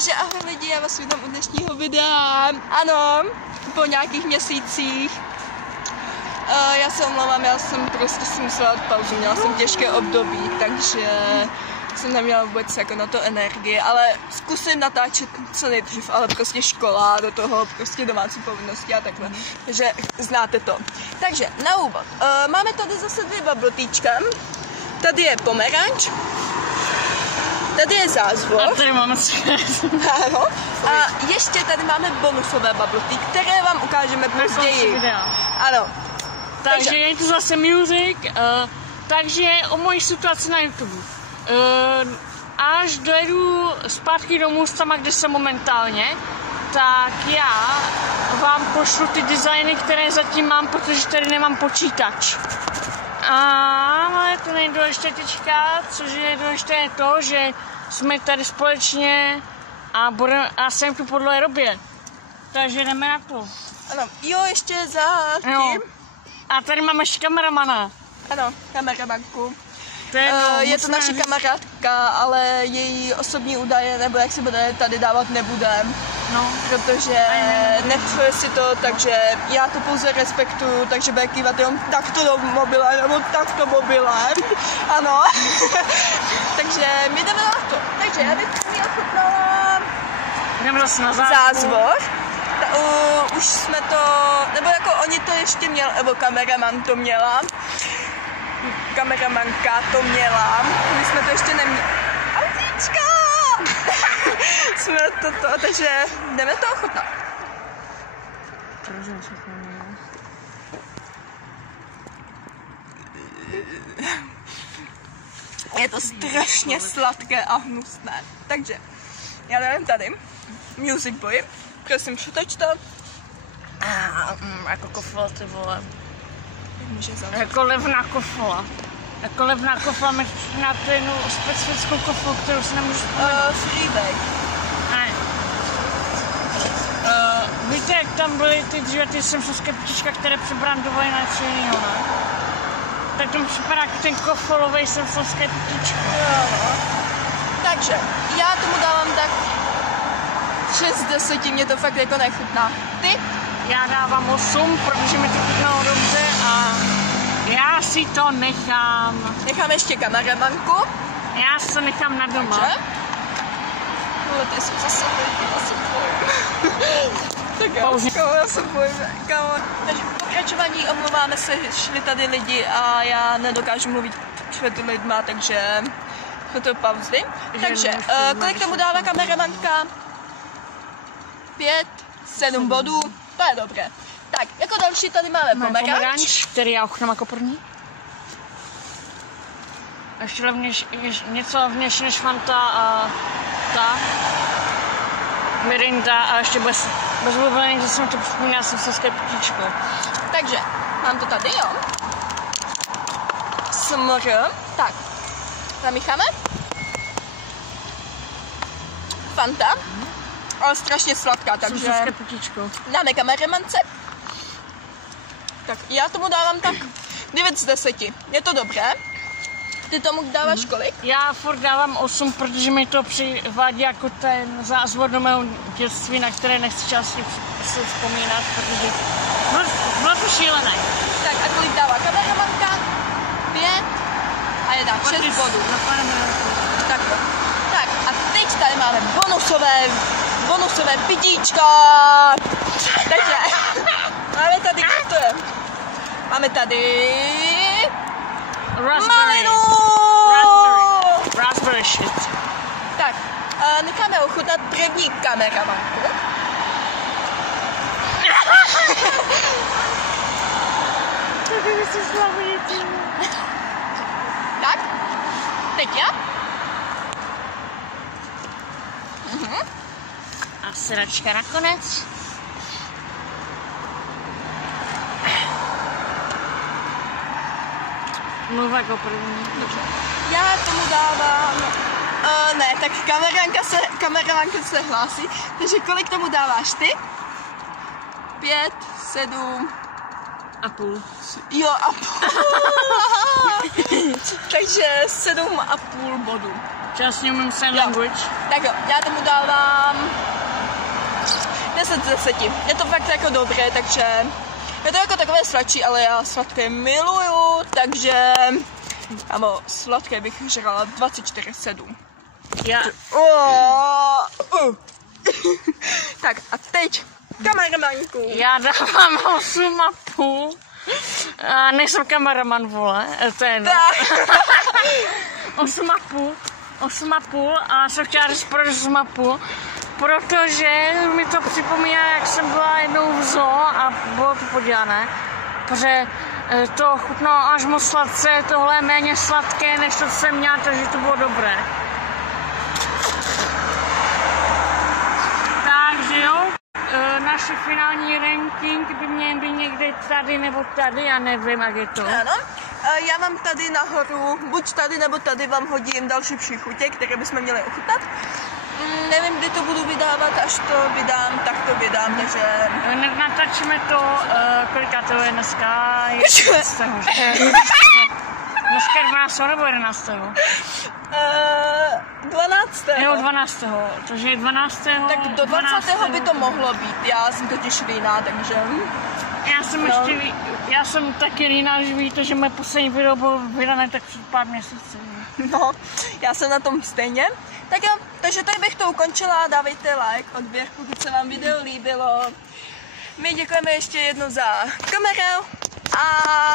Takže ahoj lidi, já vás vítám u dnešního videa. Ano, po nějakých měsících. Já se omlouvám, já jsem prostě si musela dát pauzu, měla jsem těžké období, takže jsem neměla vůbec jako na to energii, ale zkusím natáčet co nejdřív, ale prostě škola, do toho prostě domácí povinnosti a takhle, takže znáte to. Takže na úvod, máme tady zase dvě bablotíčka, tady je pomeranč, tady je zázvor. A tady máme ano. A ještě tady máme bonusové babloty, které vám ukážeme později. Ano. Takže je to zase music, takže o mojí situaci na YouTube. Až dojedu zpátky domů s tam, kde jsem momentálně, tak já vám pošlu ty designy, které zatím mám, protože tady nemám počítač. Ale to nejdůležitější, což je důležité, je to, že jsme tady společně a jsem tu podle robě. Takže jdeme na to. Ano, jo, ještě za tím. Jo. A tady máme ještě kameramana. Ano, kameramanku. To je to naše kamarádka, ale její osobní údaje, nebo jak se bude tady dávat, nebudem. No. Protože nepřeje si to, takže já to pouze respektuju, takže bude kývat jenom takto do mobile, nebo takto mobilem. Ano. Takže my jdeme na to. Takže já bych si ochutnala zázvor. Už jsme to, nebo jako oni to ještě měli, nebo kameraman to měla. Kameramanka to měla, my jsme to ještě neměli. Autíčka! Jsme to, takže jdeme to ochutnat. Je to strašně sladké a hnusné. Takže já dám tady Music Boy, prosím přetoč to. Jako kofla, ty vole. Jako levná kofla. Jako levná kofla na tu jednu specifickou koflu, kterou si nemůžu vzpomenout. Freebag. Ne. Víte, jak tam byly ty dříve ty Simpsonské ptička, které přebrandovaly na něco jiného, ne? Tak tomu připadá jako ten kofolovej Simpsonské ptičko. Jo. Takže já tomu dávám tak 6 z 10, mě to fakt jako nechutná. Ty? Já dávám 8, protože mi to chutnalo dobře a já si to nechám. Nechám ještě kameramanku. Já se nechám na doma. Dobře. Tohle ty jsou zase já se bojím. Tak já se bojím. Takže v pokračování omlouváme se, šli tady lidi a já nedokážu mluvit před lidma, takže to pauzy. Takže kolik tomu dává kameramanka? 5, 7 bodů. To je dobré. Tak, jako další tady máme pomeranč, který já ochutnám jako první. Ještě něco levnější než Fanta a ta Mirinda a ještě bez vůbec, že jsem to připomínala Simpsonské ptičko. Takže, mám to tady, jo. Smr. Tak, zamícháme. Fanta. Ale strašně sladká, takže dáme kameramance. Tak já tomu dávám tak 9 z 10. Je to dobré. Ty tomu dáváš kolik? Já furt dávám 8, protože mi to přivádí jako ten zázvor do mého dětství, na které nechci časně si vzpomínat, protože bylo to šílené. Tak a kolik dává kameramanka? 5 a je dá 6 bodů. Tak a teď tady máme bonusové pitíčko. Takže máme tady máme tady malinu. Raspberry shit. Tak, necháme ochutnat první kameramanku. Tak, teď já. A sračka nakonec. Mluv jako první. Dobře. Já tomu dávám... ne, tak kameramanka se hlásí. Takže kolik tomu dáváš ty? 5, 7... A půl. Jo, a půl. Takže 7,5 bodů. Já s ním sign language. Tak jo, já tomu dávám 10 z 10. Je to fakt jako dobré, takže je to jako takové sladčí, ale já sladké miluju, takže amo, sladké bych žrala 24/7. Já... Tak a teď kameramanku. Já dávám 8,5. A nejsem kameraman, vole, to je no. 8,5 a jsem chtěla říct proč 8,5, protože mi to připomíná, jak jsem byla jednou v zoo a bylo to podělané, protože to chutnalo až moc sladce, tohle je méně sladké, než to, co jsem měla, takže to bylo dobré. Takže jo, naše finální ranking by měl být někde tady nebo tady, já nevím, jak je to. Ano, já vám tady nahoru, buď tady nebo tady vám hodím další příchutě, které bychom měli ochutnat. Nevím, kdy to budu vydávat, až to vydám, tak to vydám, takže... Natačíme to, kolika to je dneska? 11. Dneska 12. nebo 11. 12. Jo, 12. Takže 12. Tak do 20. by to mohlo být, já jsem totiž líná, takže... Já jsem taky líná, že víte, že moje poslední video bylo vydané tak před pár měsíci. No, já jsem na tom stejně. Tak jo, takže tady bych to ukončila, dávejte like, odběr, pokud se vám video líbilo. My děkujeme ještě jednou za kameru a